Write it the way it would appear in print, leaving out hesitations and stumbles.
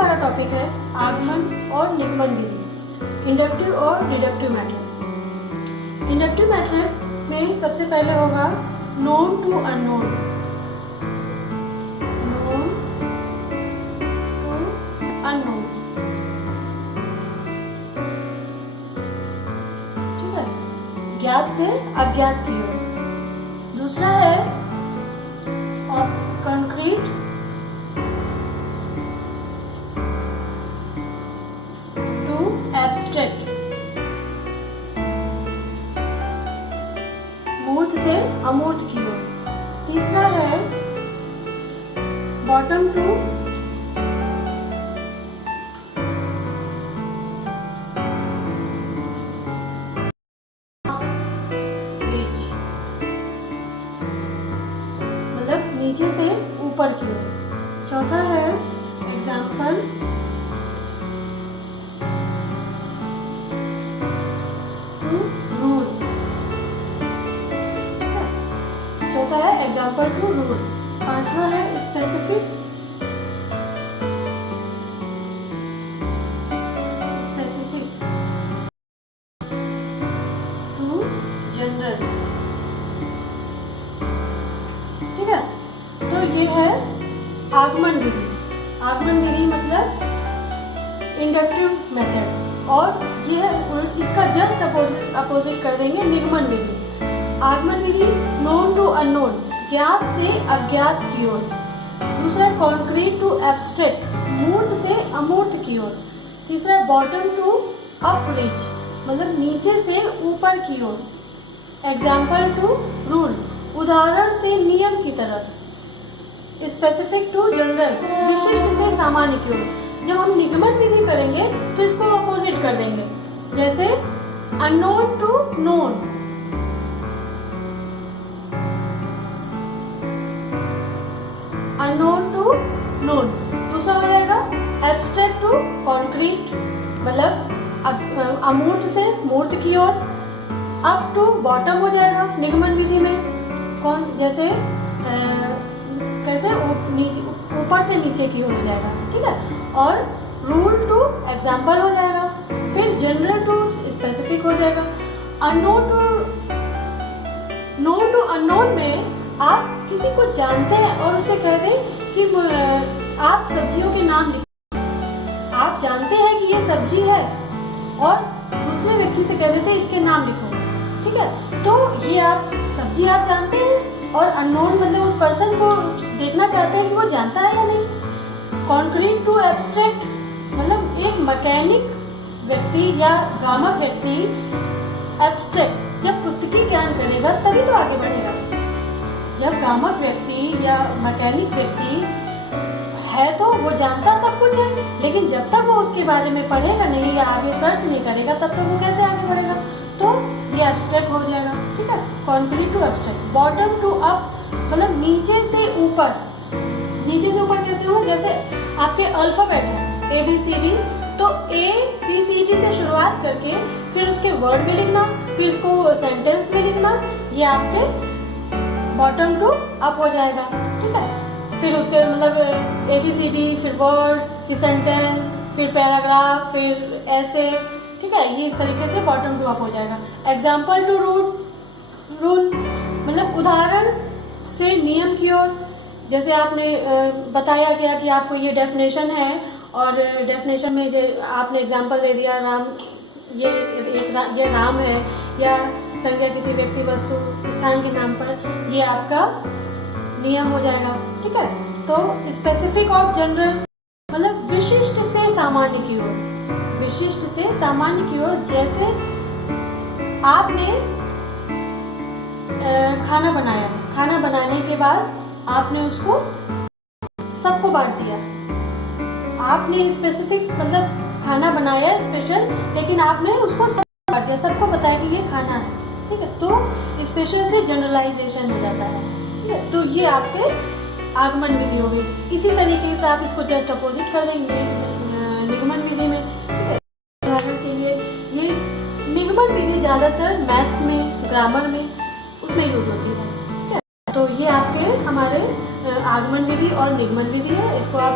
हमारा टॉपिक है आगमन और निगमन विधि, इंडक्टिव और डिडक्टिव मेथड। इंडक्टिव मेथड में सबसे पहले होगा known to unknown, known to unknown, ठीक है, ज्ञात से अज्ञात की ओर। दूसरा है कंक्रीट टू एब्स्ट्रैक्ट, मूर्त से अमूर्त की ओर। तीसरा है बॉटम टू रीच, मतलब नीचे से ऊपर की ओर। चौथा है एग्जाम्पल टू रूल, चौथा है एग्जाम्पल टू रूल। पांचवा है स्पेसिफिक टू जनरल, ठीक है। तो ये है आगमन विधि। आगमन विधि मतलब इंडक्टिव मेथड, और ये इसका जस्ट अपोजिट कर देंगे निगमन विधि। आगमन विधि नोन टू अननोन, ज्ञात से अज्ञात की ओर। दूसरा कॉन्क्रीट टू एब्स्ट्रैक्ट, मूर्त से अमूर्त की ओर। तीसरा बॉटम टू अप रीच, मतलब नीचे से ऊपर की ओर। एग्जाम्पल टू रूल, उदाहरण से नियम की तरफ। स्पेसिफिक टू जनरल, विशिष्ट से सामान्य की ओर। जब हम निगमन विधि करेंगे तो इसको अपोजिट कर देंगे, जैसे unknown to known, unknown to known. दूसरा हो जाएगा एब्स्ट्रैक्ट टू कॉन्क्रीट, मतलब अमूर्त से मूर्त की ओर। अप टू बॉटम हो जाएगा निगमन विधि में, जैसे कैसे ऊपर से नीचे की ओर हो जाएगा, ठीक है। और रूल टू एग्जाम्पल हो जाएगा, फिर जनरल टू स्पेसिफिक हो जाएगा। अननोन टू अननोन में आप किसी को जानते हैं और उसे कह दें कि आप सब्जियों के नाम लिखो। आप जानते हैं कि ये सब्जी है और दूसरे व्यक्ति से कह देते हैं इसके नाम लिखो, ठीक है। तो ये आप सब्जी आप जानते हैं, और अननोन मतलब उस पर्सन को देखना चाहते हैं कि वो जानता है या नहीं। कॉन्क्रीट टू एब्स्ट्रैक्ट, मतलब एक मैकेनिक व्यक्ति या गामक व्यक्ति एब्स्ट्रैक्ट जब पुस्तकीय ज्ञान करेगा तभी तो आगे बढ़ेगा। जब गामक व्यक्ति या मैकेनिक व्यक्ति है तो वो जानता सब कुछ है, लेकिन जब तक वो उसके बारे में पढ़ेगा नहीं या आगे सर्च नहीं करेगा तब तक वो कैसे आगे बढ़ेगा। तो ये एब्स्ट्रैक्ट हो जाएगा, ठीक है। Concrete to abstract. Bottom to up, मतलब नीचे से ऊपर। नीचे से ऊपर कैसे होगा, जैसे आपके अल्फाबेट है ABCD, तो ABCD से शुरुआत करके फिर उसके वर्ड में लिखना, फिर उसको सेंटेंस में लिखना, ये आपके बॉटम टू अप हो जाएगा, ठीक है। फिर उसके मतलब ABCD, फिर वर्ड, फिर सेंटेंस, फिर पैराग्राफ, फिर ऐसे, ठीक है। ये इस तरीके से बॉटम टू अप हो जाएगा। एग्जाम्पल टू रूल, मतलब उदाहरण से नियम की ओर। जैसे आपने बताया गया कि आपको ये डेफिनेशन है, और डेफिनेशन में आपने एग्जाम्पल दे दिया, राम ये नाम है, या संज्ञा किसी व्यक्ति वस्तु स्थान के नाम पर, ये आपका नियम हो जाएगा, ठीक है। तो स्पेसिफिक और जनरल, मतलब विशिष्ट से सामान्य की ओर। विशिष्ट से सामान्य की ओर, जैसे आपने खाना बनाया, खाना बनाने के बाद आपने उसको सबको बांट दिया। आपने स्पेसिफिक मतलब खाना बनाया स्पेशल, लेकिन आपने उसको सबको बांट दिया, सबको बताया कि ये खाना है, ठीक है। तो स्पेशल से जनरलाइजेशन हो जाता है, ठीक है। तो ये आपके आगमन विधि हो गई। इसी तरीके से आप इसको जस्ट अपोजिट कर देंगे निगमन विधि में। उदाहरण के लिए ये निगमन विधि ज़्यादातर मैथ्स में, ग्रामर में उसमें यूज होती है, ठीक है। तो ये आपके हमारे आगमन विधि और निगमन विधि है, इसको आप